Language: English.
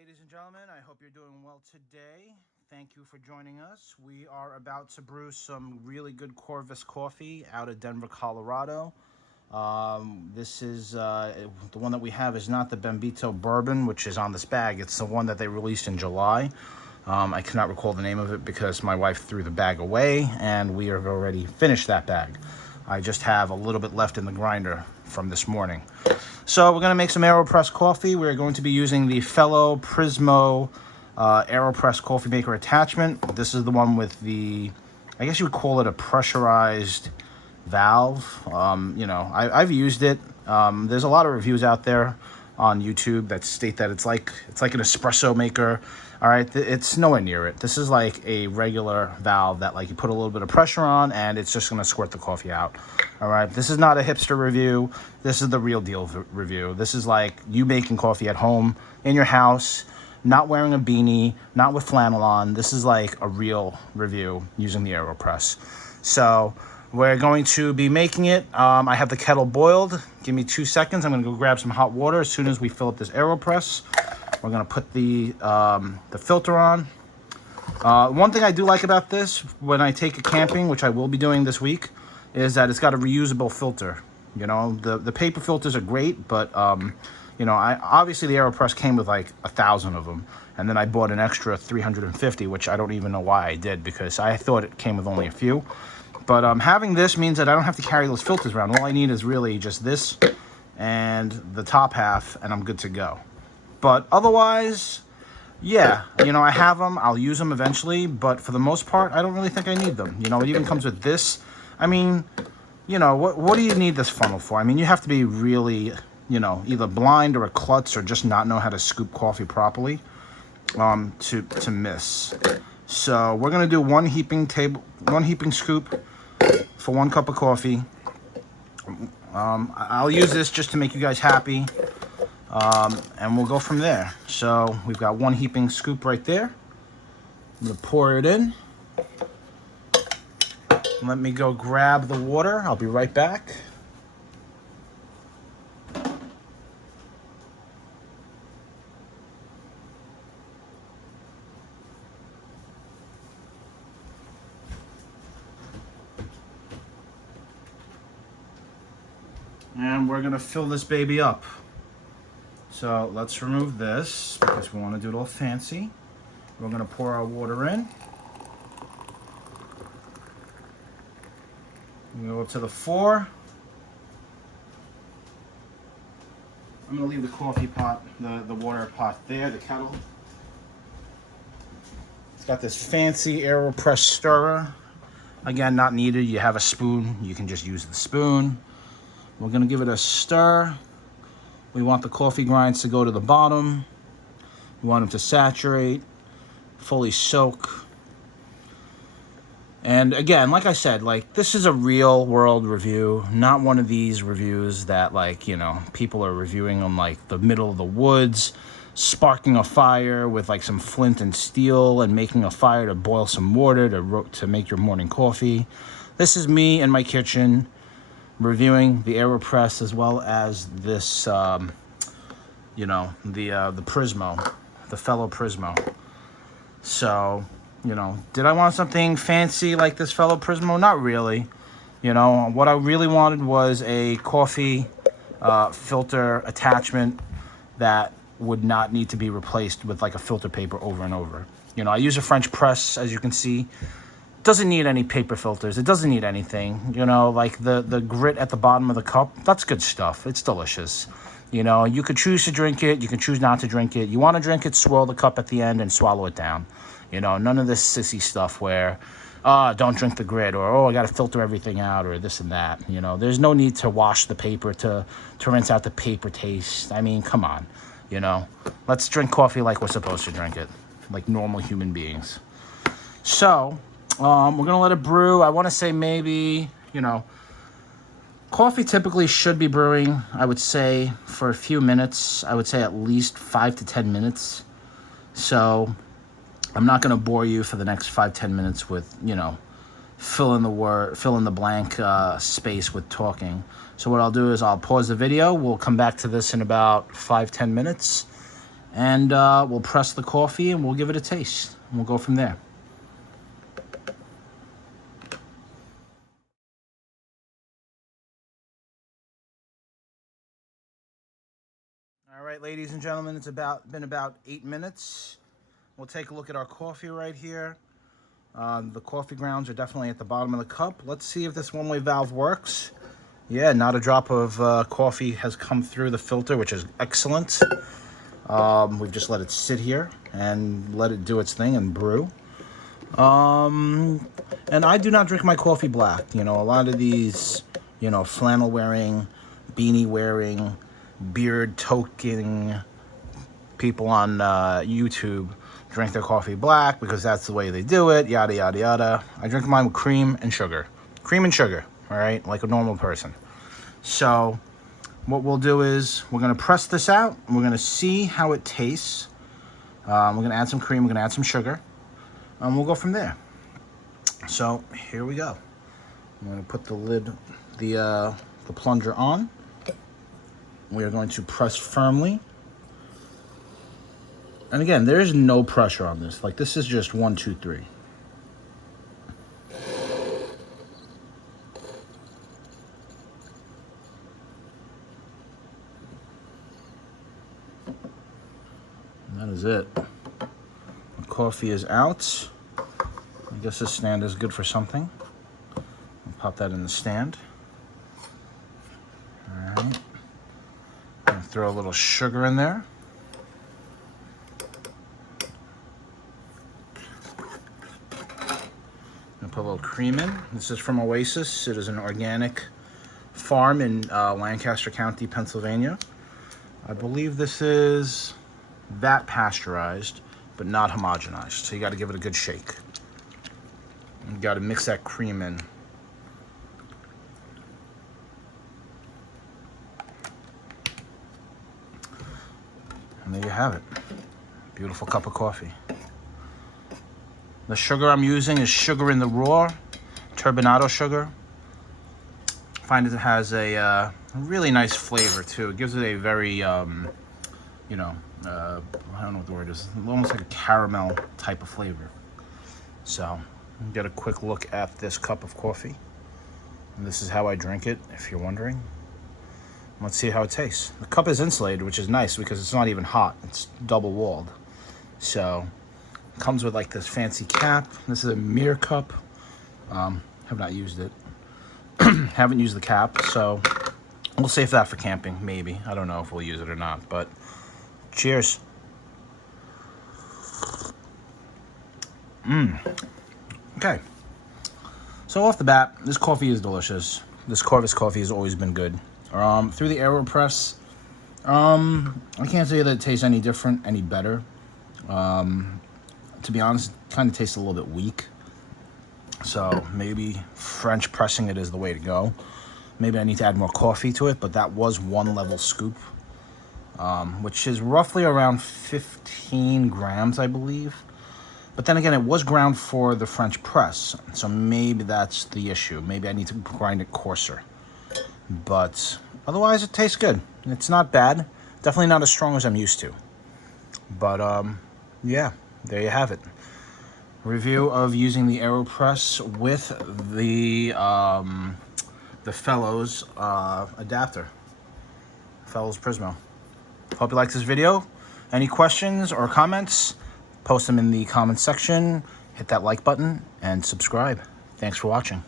ladies and gentlemen. I hope you're doing well today. Thank you for joining us. We are about to brew some really good Corvus coffee out of Denver, Colorado. This is the one that we have is not the Bambito bourbon, which is on this bag. It's the one that they released in July. I cannot recall the name of it because my wife threw the bag away and we have already finished that bag. I just have a little bit left in the grinder from this morning. So we're going to make some AeroPress coffee. We're going to be using the Fellow Prismo AeroPress Coffee Maker attachment. This is the one with the, I guess you would call it a pressurized valve. I've used it. There's a lot of reviews out there on YouTube that state that it's like an espresso maker. All right, it's nowhere near it. This is like a regular valve that like you put a little bit of pressure on and it's just gonna squirt the coffee out. All right, this is not a hipster review. This is the real deal review. This is like you making coffee at home in your house, not wearing a beanie, not with flannel on. This is like a real review using the AeroPress. So we're going to be making it. I have the kettle boiled. Give me 2 seconds. I'm gonna go grab some hot water as soon as we fill up this AeroPress. We're gonna put the filter on. One thing I do like about this when I take it camping, which I will be doing this week, is that it's got a reusable filter. You know, the paper filters are great, but obviously the AeroPress came with like 1,000 of them, and then I bought an extra 350, which I don't even know why I did because I thought it came with only a few. But having this means that I don't have to carry those filters around. All I need is really just this and the top half, and I'm good to go. But otherwise, yeah, I have them. I'll use them eventually, but for the most part, I don't really think I need them. It even comes with this. I mean, what do you need this funnel for? I mean, you have to be really, either blind or a klutz or just not know how to scoop coffee properly to miss. So we're gonna do one heaping scoop for 1 cup of coffee. I'll use this just to make you guys happy. And we'll go from there. So we've got 1 heaping scoop right there. I'm gonna pour it in. Let me go grab the water. I'll be right back. And we're gonna fill this baby up. So let's remove this because we want to do it all fancy. We're going to pour our water in. We go up to the 4. I'm going to leave the coffee pot, the water pot there, the kettle. It's got this fancy AeroPress stirrer. Again, not needed. You have a spoon. You can just use the spoon. We're going to give it a stir. We want the coffee grinds to go to the bottom. We want them to saturate, fully soak. And again, like I said, this is a real world review, not one of these reviews that people are reviewing on the middle of the woods, sparking a fire with some flint and steel and making a fire to boil some water to make your morning coffee. This is me in my kitchen reviewing the AeroPress as well as this, the Prismo, the Fellow Prismo. So, did I want something fancy like this Fellow Prismo? Not really. What I really wanted was a coffee filter attachment that would not need to be replaced with a filter paper over and over. I use a French press, as you can see. Doesn't need any paper filters. It doesn't need anything. The grit at the bottom of the cup, that's good stuff. It's delicious. You could choose to drink it. You can choose not to drink it. You want to drink it, swirl the cup at the end and swallow it down. None of this sissy stuff where, don't drink the grit or, I got to filter everything out or this and that. There's no need to wash the paper to rinse out the paper taste. I mean, come on. Let's drink coffee like we're supposed to drink it, like normal human beings. So we're going to let it brew. I want to say maybe, coffee typically should be brewing, I would say, for a few minutes. I would say at least 5 to 10 minutes. So I'm not going to bore you for the next 5-10 minutes with, fill in the blank space with talking. So what I'll do is I'll pause the video. We'll come back to this in about 5-10 minutes. and we'll press the coffee and we'll give it a taste. And we'll go from there. All right, ladies and gentlemen, it's been about 8 minutes. We'll take a look at our coffee right here. The coffee grounds are definitely at the bottom of the cup. Let's see if this one-way valve works. Yeah, not a drop of coffee has come through the filter, which is excellent. We've just let it sit here and let it do its thing and brew. And I do not drink my coffee black. You know, a lot of these, you know, flannel wearing, beanie wearing, beard toking people on YouTube drink their coffee black because that's the way they do it, yada, yada, yada. I drink mine with cream and sugar. Cream and sugar, all right, like a normal person. So what we'll do is we're going to press this out, and we're going to see how it tastes. We're going to add some cream, we're going to add some sugar, and we'll go from there. So here we go. I'm going to put the lid, the plunger on. We are going to press firmly. And again, there is no pressure on this. Like, this is just 1, 2, 3. And that is it. The coffee is out. I guess this stand is good for something. I'll pop that in the stand. All right. I'm gonna throw a little sugar in there. Put a little cream in. This is from Oasis. It is an organic farm in Lancaster County, Pennsylvania. I believe this is that pasteurized, but not homogenized. So you got to give it a good shake. You got to mix that cream in. And there you have it. Beautiful cup of coffee. The sugar I'm using is sugar in the raw, turbinado sugar. I find it has a really nice flavor too. It gives it a very, you know, I don't know what the word is, almost like a caramel type of flavor. So, get a quick look at this cup of coffee. And this is how I drink it, if you're wondering. Let's see how it tastes. The cup is insulated, which is nice because it's not even hot. It's double walled. So, comes with like this fancy cap. This is a mirror cup. Have not used it. Haven't used the cap, so we'll save that for camping, maybe. I don't know if we'll use it or not, but cheers. Okay. So off the bat, this coffee is delicious. This Corvus coffee has always been good. Through the AeroPress, I can't say that it tastes any different, any better. To be honest, it kind of tastes a little bit weak. So maybe French pressing it is the way to go. Maybe I need to add more coffee to it, but that was 1 level scoop, which is roughly around 15 grams, I believe. But then again, it was ground for the French press, so maybe that's the issue. Maybe I need to grind it coarser. But otherwise, it tastes good. It's not bad. Definitely not as strong as I'm used to. But yeah. There you have it. Review of using the AeroPress with the Fellows adapter. Fellows Prismo. Hope you liked this video. Any questions or comments, post them in the comments section. Hit that like button and subscribe. Thanks for watching.